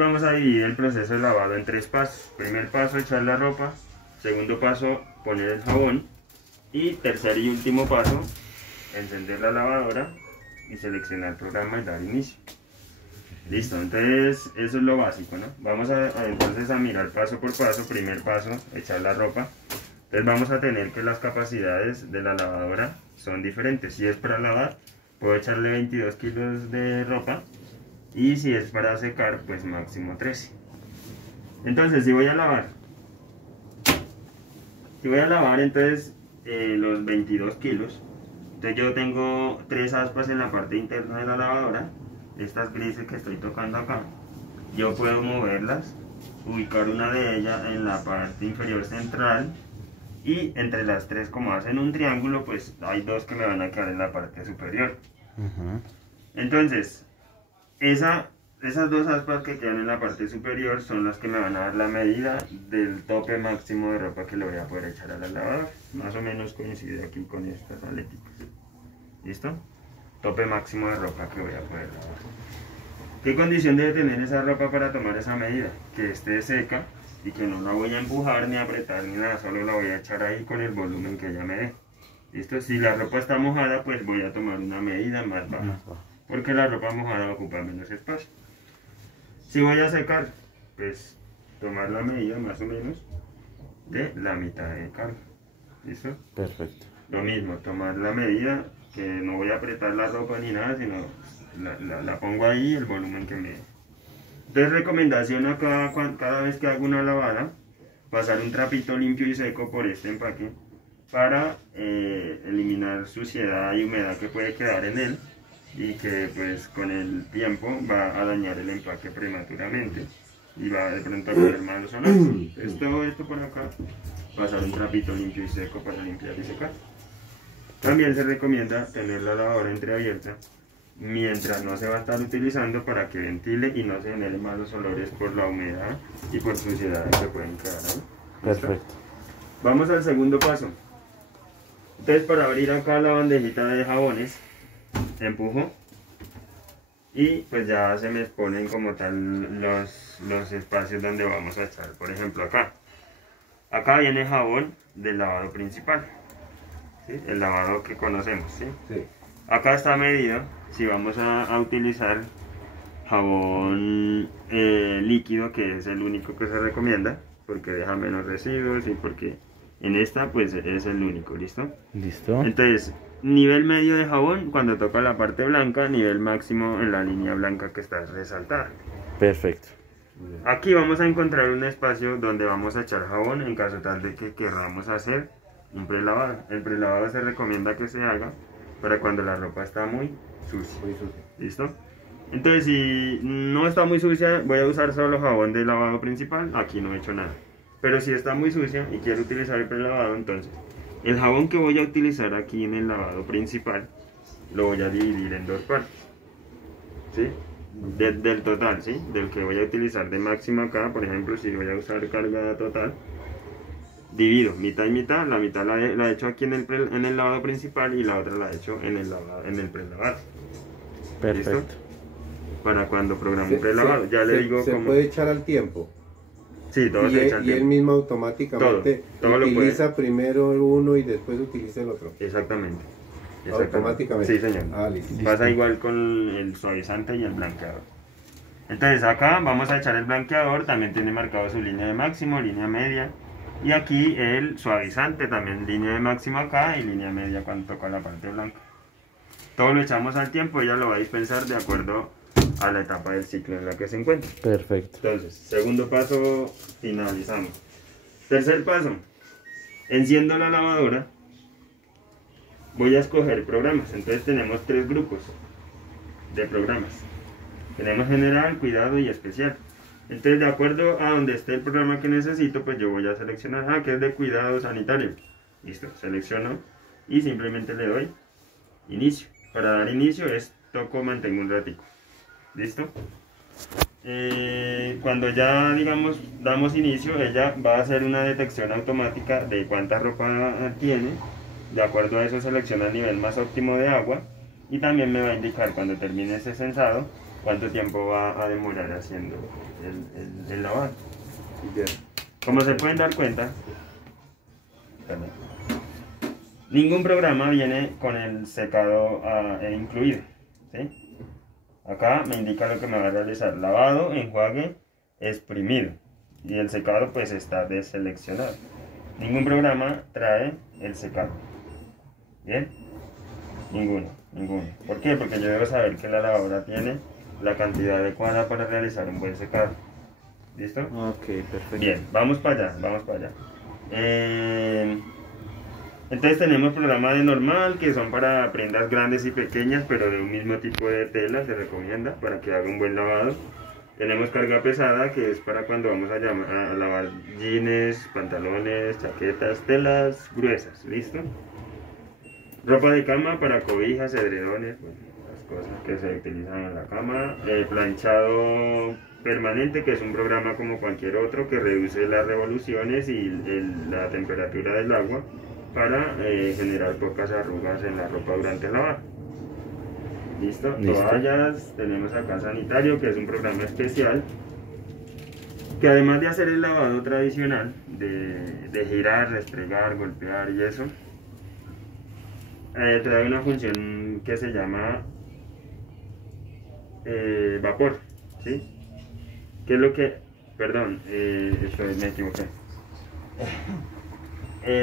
Vamos a dividir el proceso de lavado en 3 pasos. Primer paso, echar la ropa. Segundo paso, poner el jabón. Y tercer y último paso, encender la lavadora y seleccionar el programa y dar inicio. Listo, entonces eso es lo básico, ¿no? Vamos entonces a mirar paso por paso. Primer paso, echar la ropa. Entonces vamos a tener que las capacidades de la lavadora son diferentes. Si es para lavar, puedo echarle 22 kilos de ropa. Y si es para secar, pues máximo 13. Entonces, si voy a lavar, entonces los 22 kilos. Entonces yo tengo 3 aspas en la parte interna de la lavadora. Estas grises que estoy tocando acá. Yo puedo moverlas, ubicar una de ellas en la parte inferior central. Y entre las 3, como hacen un triángulo, pues hay 2 que me van a quedar en la parte superior. Entonces, esas 2 aspas que quedan en la parte superior son las que me van a dar la medida del tope máximo de ropa que le voy a poder echar a la lavadora. Más o menos coincide aquí con estas aleticas. ¿Listo? Tope máximo de ropa que voy a poder lavar. ¿Qué condición debe tener esa ropa para tomar esa medida? Que esté seca y que no la voy a empujar ni apretar ni nada, solo la voy a echar ahí con el volumen que ella me dé. ¿Listo? Si la ropa está mojada, pues voy a tomar una medida más baja, porque la ropa mojada ocupa menos espacio. Si voy a secar, pues tomar la medida más o menos de la mitad de carga. ¿Listo? Perfecto. Lo mismo, tomar la medida, que no voy a apretar la ropa ni nada, sino la pongo ahí, el volumen que me dé. Entonces, recomendación acá, cada vez que hago una lavada, pasar un trapito limpio y seco por este empaque para eliminar suciedad y humedad que puede quedar en él y que pues con el tiempo va a dañar el empaque prematuramente y va de pronto a coger malos olores. Entonces todo esto por acá, pasar un trapito limpio y seco para limpiar y secar. También se recomienda tener la lavadora entreabierta mientras no se va a estar utilizando para que ventile y no se generen malos olores por la humedad y por suciedades que pueden quedar ahí. Perfecto. Vamos al segundo paso. Entonces, para abrir acá la bandejita de jabones, empujo y pues ya se me exponen como tal los espacios donde vamos a echar. Por ejemplo, acá viene jabón del lavado principal, ¿sí? El lavado que conocemos, ¿sí? Sí. Acá está medido si vamos a utilizar jabón líquido, que es el único que se recomienda porque deja menos residuos y porque en esta pues es el único. ¿Listo? Listo. Entonces, nivel medio de jabón cuando toca la parte blanca, nivel máximo en la línea blanca que está resaltada. Perfecto. Aquí vamos a encontrar un espacio donde vamos a echar jabón en caso tal de que queramos hacer un prelavado. El prelavado se recomienda que se haga para cuando la ropa está muy sucia. ¿Listo? Entonces, si no está muy sucia, voy a usar solo jabón de lavado principal. Aquí no he hecho nada. Pero si está muy sucia y quiero utilizar el prelavado, entonces el jabón que voy a utilizar aquí en el lavado principal lo voy a dividir en 2 partes, ¿sí? Del total, ¿sí? Del que voy a utilizar de máximo acá, por ejemplo, si voy a usar carga total, divido mitad y mitad. La mitad la he hecho aquí en el lavado principal y la otra la he hecho en el prelavado. Perfecto. ¿Listo? Para cuando programo un prelavado, ya le digo se cómo. puede echar al tiempo. Sí, todo se echa al Y él tiempo. mismo automáticamente Todo lo utiliza primero uno y después utiliza el otro. Exactamente. Automáticamente. Sí, señor. Ah, listo. Pasa igual con el suavizante y el blanqueador. Entonces acá vamos a echar el blanqueador, también tiene marcado su línea de máximo, línea media. Y aquí el suavizante, también línea de máximo acá y línea media cuando toca la parte blanca. Todo lo echamos al tiempo, ella lo va a dispensar de acuerdo a la etapa del ciclo en la que se encuentra. Perfecto. Entonces, segundo paso, finalizamos. Tercer paso, enciendo la lavadora. Voy a escoger programas. Entonces tenemos 3 grupos de programas. Tenemos general, cuidado y especial. Entonces, de acuerdo a donde esté el programa que necesito, pues yo voy a seleccionar, que es de cuidado sanitario. Listo, selecciono y simplemente le doy inicio. Para dar inicio toco mantengo un ratico. ¿Listo? Cuando ya, digamos, damos inicio, ella va a hacer una detección automática de cuánta ropa tiene. De acuerdo a eso selecciona el nivel más óptimo de agua y también me va a indicar cuando termine ese sensado cuánto tiempo va a demorar haciendo el lavado. Ya. Como se pueden dar cuenta, ningún programa viene con el secado incluido, ¿sí? Acá me indica lo que me va a realizar: lavado, enjuague, exprimido, y el secado pues está deseleccionado. Ningún programa trae el secado. ¿Bien? Ninguno. ¿Por qué? Porque yo debo saber que la lavadora tiene la cantidad adecuada para realizar un buen secado. ¿Listo? Ok, perfecto. Bien, vamos para allá. Entonces tenemos programa de normal, que son para prendas grandes y pequeñas, pero de un mismo tipo de tela, se recomienda para que haga un buen lavado. Tenemos carga pesada, que es para cuando vamos a lavar jeans, pantalones, chaquetas, telas gruesas. ¿Listo? Ropa de cama para cobijas, edredones, bueno, las cosas que se utilizan en la cama. Planchado permanente, que es un programa como cualquier otro que reduce las revoluciones y la temperatura del agua para generar pocas arrugas en la ropa durante el lavado. ¿Listo? Toallas, tenemos acá sanitario, que es un programa especial que además de hacer el lavado tradicional, de girar, restregar, golpear y eso, trae una función que se llama vapor, ¿sí? ¿Qué es lo que...? Perdón, me equivoqué.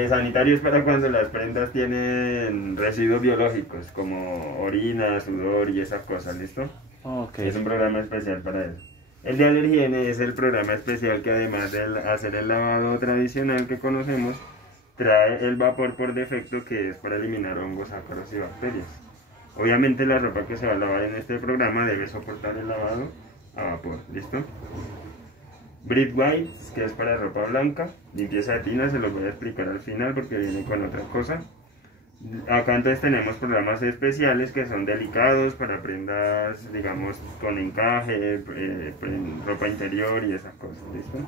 Sanitario es para cuando las prendas tienen residuos biológicos, como orina, sudor y esas cosas, ¿listo? Okay. Es un programa especial para eso. El de alergienes es el programa especial que, además de hacer el lavado tradicional que conocemos, trae el vapor por defecto, que es para eliminar hongos, ácaros y bacterias. Obviamente la ropa que se va a lavar en este programa debe soportar el lavado a vapor, ¿listo? Breathe White, que es para ropa blanca. Limpieza de tina, se los voy a explicar al final porque viene con otra cosa. Acá entonces tenemos programas especiales que son delicados para prendas, digamos, con encaje, ropa interior y esas cosas, ¿listo?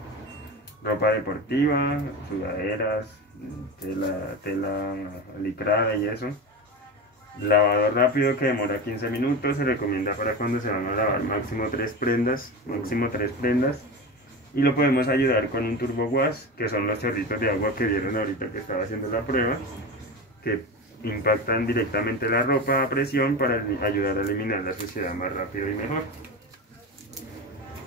Ropa deportiva, sudaderas, tela licrada y eso. Lavado rápido que demora 15 minutos, se recomienda para cuando se van a lavar máximo 3 prendas, y lo podemos ayudar con un turbo wash, que son los chorritos de agua que vieron ahorita que estaba haciendo la prueba, que impactan directamente la ropa a presión para ayudar a eliminar la suciedad más rápido y mejor.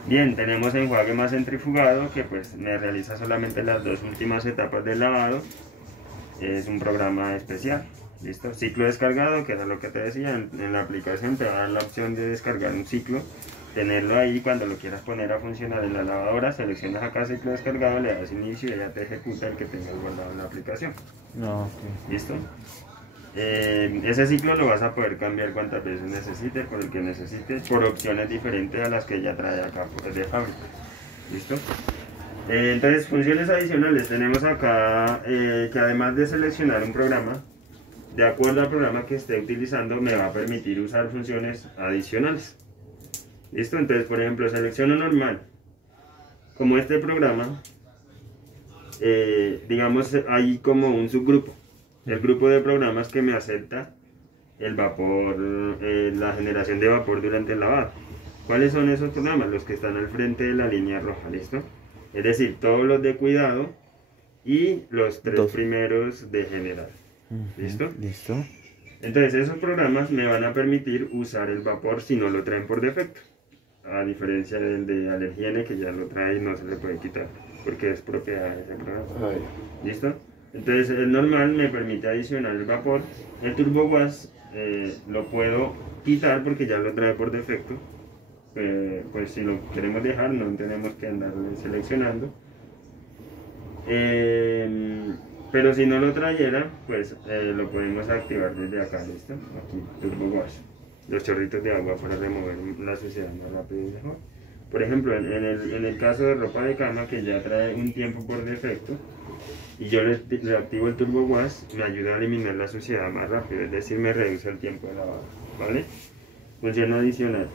Bien, tenemos enjuague más centrifugado, que pues me realiza solamente las 2 últimas etapas del lavado. Es un programa especial. ¿Listo? Ciclo descargado, que era lo que te decía, en la aplicación te va a dar la opción de descargar un ciclo, tenerlo ahí cuando lo quieras poner a funcionar en la lavadora, seleccionas acá ciclo descargado, le das inicio y ya te ejecuta el que tengas guardado en la aplicación. No, okay. ¿Listo? Ese ciclo lo vas a poder cambiar cuantas veces necesites, por el que necesites, por opciones diferentes a las que ya trae acá de fábrica. ¿Listo? Entonces, funciones adicionales tenemos acá, que además de seleccionar un programa, de acuerdo al programa que esté utilizando, me va a permitir usar funciones adicionales. ¿Listo? Entonces, por ejemplo, selecciono normal. Como este programa, digamos, hay como un subgrupo. El grupo de programas que me acepta el vapor, la generación de vapor durante el lavado. ¿Cuáles son esos programas? Los que están al frente de la línea roja, ¿listo? Es decir, todos los de cuidado y los 3 primeros de general. ¿Listo? Listo. Entonces esos programas me van a permitir usar el vapor si no lo traen por defecto, a diferencia del de alergiene, que ya lo trae y no se le puede quitar porque es propiedad de ese programa. ¿Listo? Entonces el normal me permite adicionar el vapor. El turbo wash lo puedo quitar porque ya lo trae por defecto. Pues si lo queremos dejar, no tenemos que andar seleccionando. Pero si no lo trayera, pues lo podemos activar desde acá, ¿listo? Aquí, turbo wash, los chorritos de agua para remover la suciedad más rápido y mejor. Por ejemplo, en el caso de ropa de cama, que ya trae un tiempo por defecto, y yo le activo el turbo wash, me ayuda a eliminar la suciedad más rápido, es decir, me reduce el tiempo de lavado, ¿vale? Función adicional.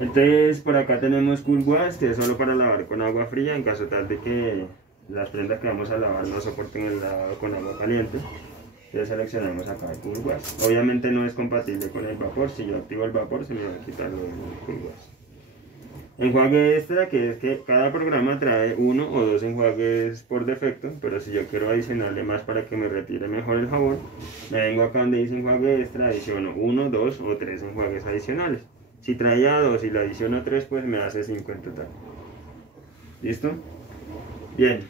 Entonces, por acá tenemos cool wash, que es solo para lavar con agua fría, en caso tal de que las prendas que vamos a lavar no soporten el lavado con agua caliente. Entonces seleccionamos acá el cool wash. Obviamente no es compatible con el vapor. Si yo activo el vapor se me va a quitar el cool wash. Enjuague extra, que es que cada programa trae 1 o 2 enjuagues por defecto, pero si yo quiero adicionarle más para que me retire mejor el jabón, me vengo acá donde dice enjuague extra, adiciono 1, 2 o 3 enjuagues adicionales. Si traía 2 y le adiciono 3, pues me hace 5 en total. ¿Listo? Bien.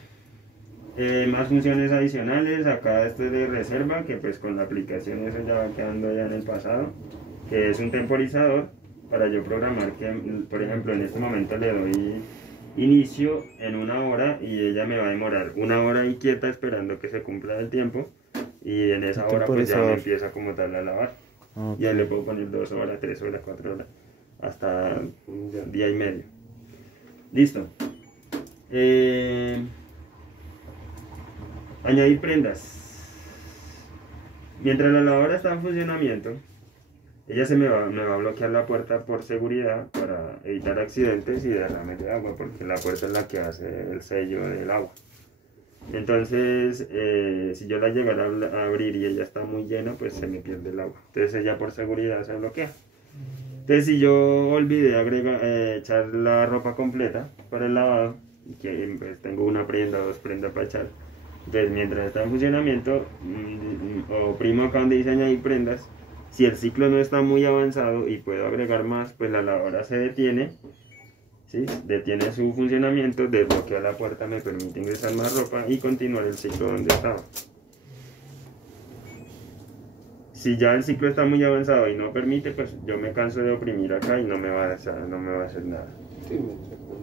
Más funciones adicionales, acá este de reserva, que pues con la aplicación eso ya va quedando ya en el pasado, que es un temporizador para yo programar que, por ejemplo, en este momento le doy inicio en 1 hora y ella me va a demorar 1 hora ahí quieta esperando que se cumpla el tiempo, y en esa hora pues ya me empieza como tal a lavar. Okay. Ya le puedo poner 2 horas, 3 horas, 4 horas, hasta un día y medio. Listo. Añadir prendas. Mientras la lavadora está en funcionamiento, ella me va a bloquear la puerta por seguridad para evitar accidentes y derrames de agua, porque la puerta es la que hace el sello del agua. Entonces, si yo la llegara a abrir y ella está muy llena, pues se me pierde el agua. Entonces ella por seguridad se bloquea. Entonces si yo olvidé echar la ropa completa para el lavado, y que pues, tengo una prenda o 2 prendas para echar, entonces mientras está en funcionamiento, oprimo acá donde dice añadir prendas. Si el ciclo no está muy avanzado y puedo agregar más, pues la lavadora se detiene, ¿sí? Detiene su funcionamiento, desbloquea la puerta, me permite ingresar más ropa y continuar el ciclo donde estaba. Si ya el ciclo está muy avanzado y no permite, pues yo me canso de oprimir acá y no me va a hacer nada. Sí,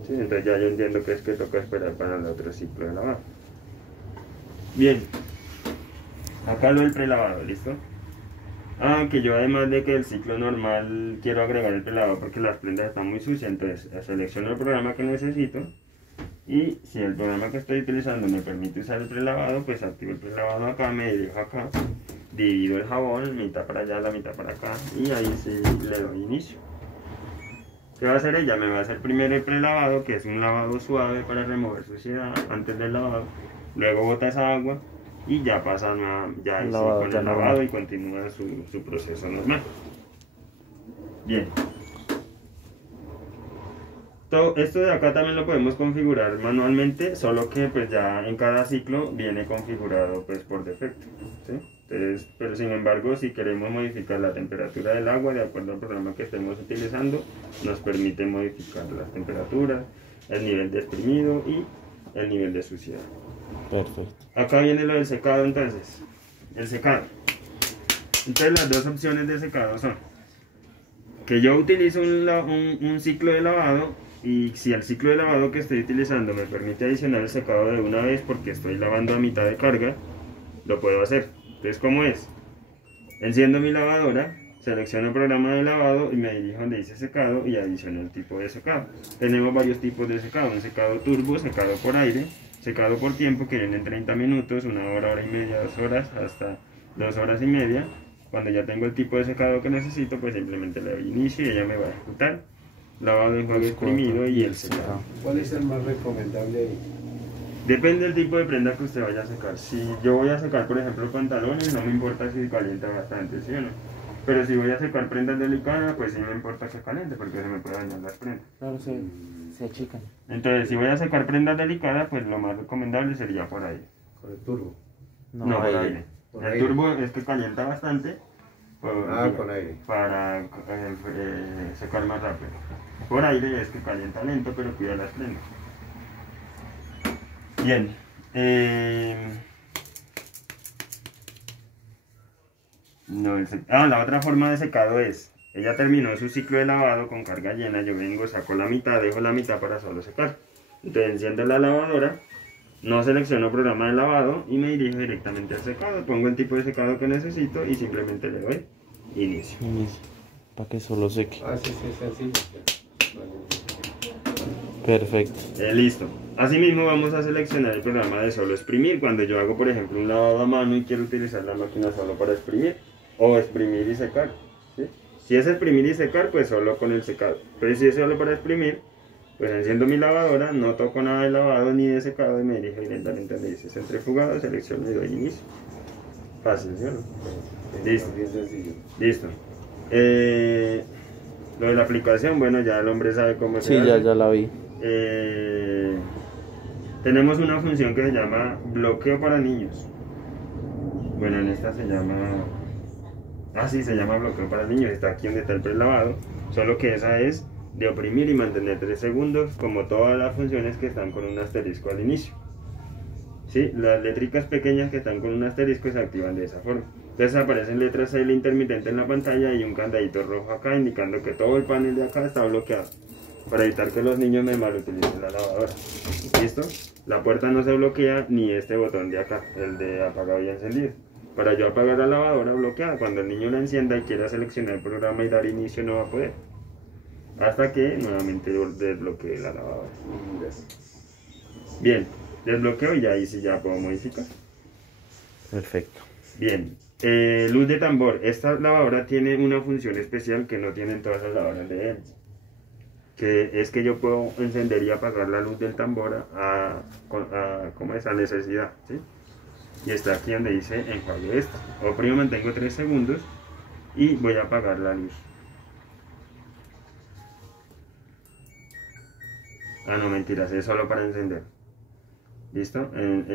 ¿Sí? Entonces ya yo entiendo que es que toca esperar para el otro ciclo de lavado. Bien, acá lo del prelavado, ¿listo? Que yo además de que el ciclo normal quiero agregar el prelavado porque las prendas están muy sucias, entonces selecciono el programa que necesito y si el programa que estoy utilizando me permite usar el prelavado, pues activo el prelavado acá, me dirijo acá, divido el jabón, mitad para allá, la mitad para acá, y ahí sí le doy inicio. ¿Qué va a hacer ella? Me va a hacer primero el prelavado, que es un lavado suave para remover suciedad antes del lavado, luego bota esa agua y ya pasa con el lavado y continúa su proceso normal. Bien. Todo esto de acá también lo podemos configurar manualmente, solo que pues ya en cada ciclo viene configurado pues por defecto, ¿sí? Entonces, pero sin embargo, si queremos modificar la temperatura del agua de acuerdo al programa que estemos utilizando, nos permite modificar las temperaturas, el nivel de exprimido y el nivel de suciedad. Perfecto. Acá viene lo del secado entonces, el secado. Entonces las dos opciones de secado son que yo utilizo un ciclo de lavado, y si el ciclo de lavado que estoy utilizando me permite adicionar el secado de una vez porque estoy lavando a mitad de carga, lo puedo hacer. Entonces, ¿cómo es? Enciendo mi lavadora, selecciono el programa de lavado y me dirijo donde dice secado y adiciono el tipo de secado. Tenemos varios tipos de secado: un secado turbo, secado por aire, secado por tiempo, que viene en 30 minutos, 1 hora, hora y media, 2 horas, hasta 2 horas y media. Cuando ya tengo el tipo de secado que necesito, pues simplemente le doy inicio y ella me va a ejecutar lavado, enjuague exprimido y el secado. ¿Cuál es el más recomendable ahí? Depende del tipo de prenda que usted vaya a secar. Si yo voy a secar, por ejemplo, pantalones, no me importa si calienta bastante, ¿sí o no? Pero si voy a secar prendas delicadas, pues sí me importa que caliente, porque se me puede dañar las prendas. Claro, se achican. Entonces, si voy a secar prendas delicadas, pues lo más recomendable sería por aire. Con el turbo. No, por aire. Por El aire. turbo es que calienta bastante. Con aire. Para secar más rápido. Por aire es que calienta lento, pero cuida las prendas. Bien. La otra forma de secado es, ella terminó su ciclo de lavado con carga llena, yo vengo, saco la mitad, dejo la mitad para solo secar. Entonces enciendo la lavadora, no selecciono programa de lavado y me dirijo directamente al secado, pongo el tipo de secado que necesito y simplemente le doy inicio. Para que solo seque. Sí, es sencillo. Perfecto. Listo. Asimismo vamos a seleccionar el programa de solo exprimir. Cuando yo hago, por ejemplo, un lavado a mano y quiero utilizar la máquina solo para exprimir, o exprimir y secar, ¿sí? Si es exprimir y secar, pues solo con el secado. Pero si es solo para exprimir, pues enciendo mi lavadora, no toco nada de lavado ni de secado y me dirijo directamente donde dice centrifugado, selecciono y doy inicio. Fácil, ¿sí o no? Sí, Listo. bien sencillo. Listo. Lo de la aplicación, bueno, ya el hombre sabe cómo se Sí, hace. ya la vi. Tenemos una función que se llama bloqueo para niños. Bueno, en esta se llama... Ah, sí, se llama bloqueo para niños. Está aquí donde está el prelavado. Solo que esa es de oprimir y mantener 3 segundos, como todas las funciones que están con un asterisco al inicio. ¿Sí? Las letricas pequeñas que están con un asterisco se activan de esa forma. Entonces aparecen letras L intermitente en la pantalla y un candadito rojo acá indicando que todo el panel de acá está bloqueado para evitar que los niños me malutilicen la lavadora. ¿Listo? La puerta no se bloquea ni este botón de acá, el de apagado y encendido. Para yo apagar la lavadora bloqueada, cuando el niño la encienda y quiera seleccionar el programa y dar inicio no va a poder. Hasta que nuevamente desbloquee la lavadora. Bien, desbloqueo y ya ahí sí ya puedo modificar. Perfecto. Bien, luz de tambor. Esta lavadora tiene una función especial que no tienen todas las lavadoras de él. Que es que yo puedo encender y apagar la luz del tambor como esa necesidad, ¿sí? Y está aquí donde dice enjuague esto. Oprimo, mantengo 3 segundos y voy a apagar la luz. Ah, no, mentiras, es solo para encender. ¿Listo?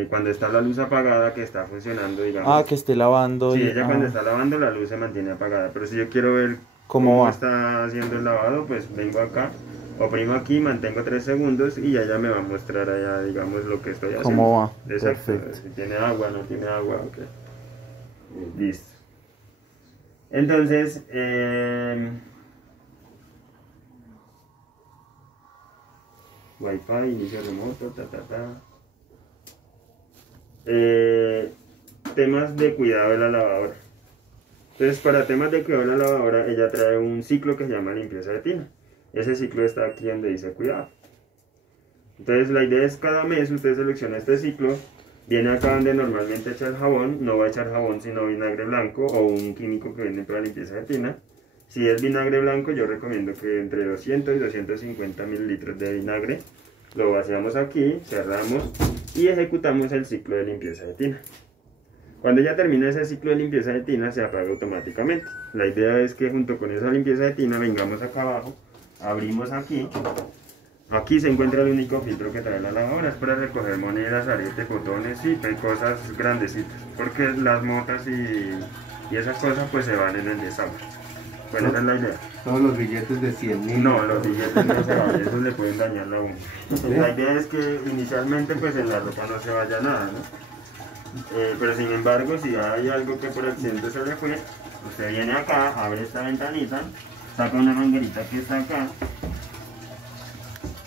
Cuando está la luz apagada, que está funcionando, digamos. Ah, que esté lavando. Sí, y... ella cuando está lavando la luz se mantiene apagada. Pero si yo quiero ver ¿Cómo va? está haciendo el lavado, pues vengo acá, oprimo aquí, mantengo 3 segundos y ya me va a mostrar allá, digamos, lo que estoy haciendo. ¿Cómo va? Exacto. Perfecto. Si tiene agua, no tiene agua, ok. Listo. Entonces, Wi-Fi, inicio remoto, temas de cuidado de la lavadora. Entonces, para temas de cuidado de la lavadora, ella trae un ciclo que se llama limpieza de tina. Ese ciclo está aquí donde dice cuidado. Entonces, la idea es cada mes usted selecciona este ciclo, viene acá donde normalmente echa el jabón, no va a echar jabón sino vinagre blanco o un químico que vende para limpieza de tina. Si es vinagre blanco, yo recomiendo que entre 200 y 250 mililitros de vinagre lo vaciamos aquí, cerramos y ejecutamos el ciclo de limpieza de tina. Cuando ya termina ese ciclo de limpieza de tina, se apaga automáticamente. La idea es que junto con esa limpieza de tina vengamos acá abajo, abrimos aquí. Aquí se encuentra el único filtro que trae la lavadora, es para recoger monedas, aretes, botones y cosas grandecitas. Porque las motas y esas cosas pues se van en el desagüe. Bueno, esa es la idea. Todos los billetes de 100.000. No, los billetes no se van, esos le pueden dañar a uno. La idea es que inicialmente pues en la ropa no se vaya nada, ¿no? Pero sin embargo, si hay algo que por accidente se le fue, usted viene acá, abre esta ventanita, saca una manguerita que está acá,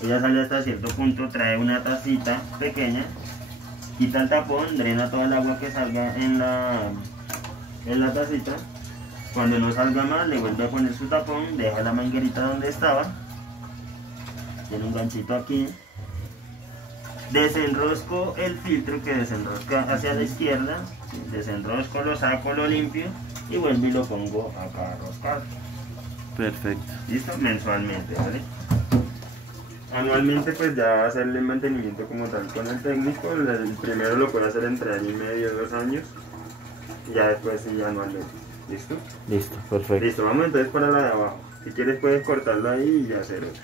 ella sale hasta cierto punto, trae una tacita pequeña, quita el tapón, drena toda el agua que salga en la tacita. Cuando no salga más, le vuelve a poner su tapón, deja la manguerita donde estaba, tiene un ganchito aquí. Desenrosco el filtro que desenrosca hacia la izquierda, desenrosco, lo saco, lo limpio y vuelvo y lo pongo acá a roscar. Perfecto. ¿Listo? Mensualmente, ¿vale? Anualmente pues ya hacerle el mantenimiento como tal con el técnico. El primero lo puede hacer entre año y medio, 2 años. Y ya después sí anualmente. ¿Listo? Listo, perfecto. Listo, vamos entonces para la de abajo. Si quieres puedes cortarlo ahí y hacer otro.